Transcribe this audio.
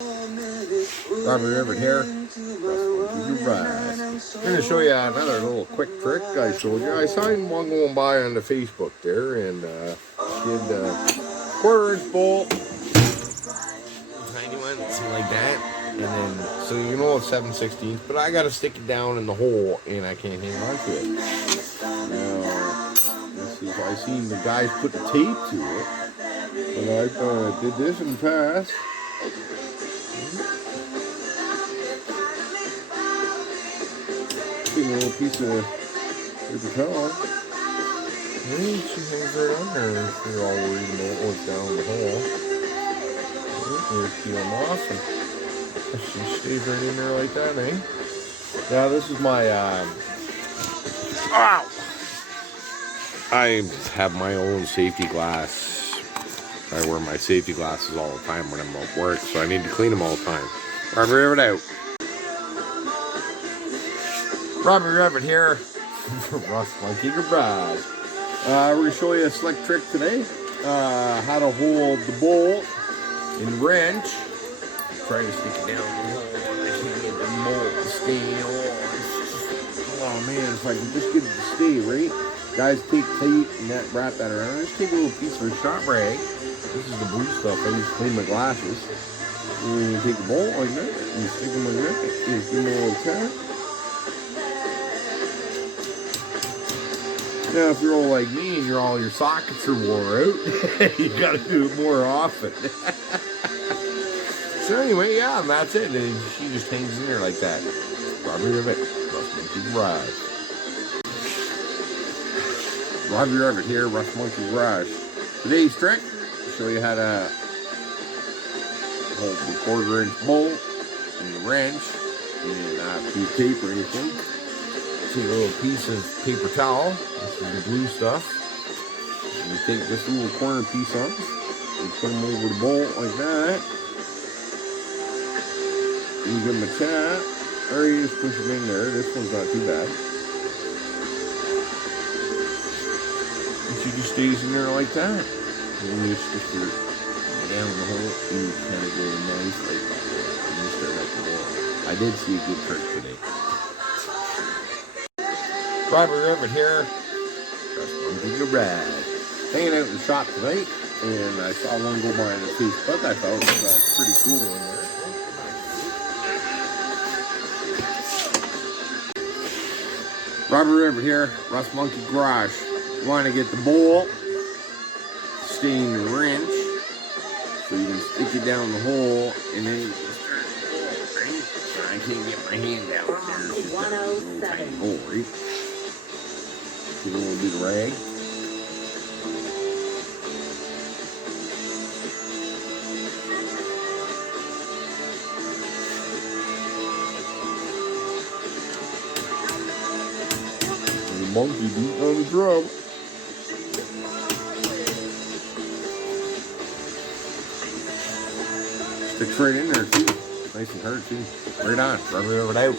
Robert Everett here. I'm going to show you another little quick trick I showed you. I signed one going by on the Facebook there and did a quarter-inch bolt, tiny one, something like that, and then so you know it's 7/16, but I got to stick it down in the hole and I can't hang on to it. Now, this is I seen the guys put the tape to it, but I did this in the past. A little piece of paper towel. And she hangs right on there if you're all worried about what's down the hole. Here's peeling off, and she stays right in there like that, eh? Now this is my ow! I have my own safety glass. I wear my safety glasses all the time when I'm at work, so I need to clean them all the time. Robert Everett out. Robert Everett here from Rust Monkey Garage. We're going to show you a slick trick today. How to hold the bolt and wrench. Try to stick it down the hole. I can't get the bolt to stay on. Oh man, if I can just get it to stay, right? Guys, take tape and wrap that around. Just take a little piece of a shop rag. This is the blue stuff I use to clean my glasses. And you take the bolt like that and you stick them like that. You give them a little tap. Now, if you're all like me and your sockets are wore out, you gotta do it more often. So anyway, yeah, and that's it. And she just hangs in there like that. Robert Everett, Rust Monkey Garage. Robert Everett here, Rust Monkey Garage. Today's trick, I'll show you how to hold the quarter-inch bolt and the wrench, and not use tape or anything. Take a little piece of paper towel. This is the blue stuff. And you take this little corner piece off. You put them over the bolt like that. And you give them a tap. Or you just push them in there. This one's not too bad. And she just stays in there like that. And then you stick your down the hole. And you kind of go nice like that. And you start up the hole. I did see a good trick today. Robert Everett here, Rust Monkey Garage. Hanging out in the shop tonight, and I saw one go by on the Facebook. I thought it was a pretty cool one there. Robert Everett here, Rust Monkey Garage. You want to get the bolt, stay in the wrench, so you can stick it down the hole, and then you can start the bolt, right? I can't get my hand down there. It's just a little tiny hole, right? Get a little bit of rag. And the monkey beating on the drum. Sticks right in there too. Nice and hard too. Right on. Rubber it out.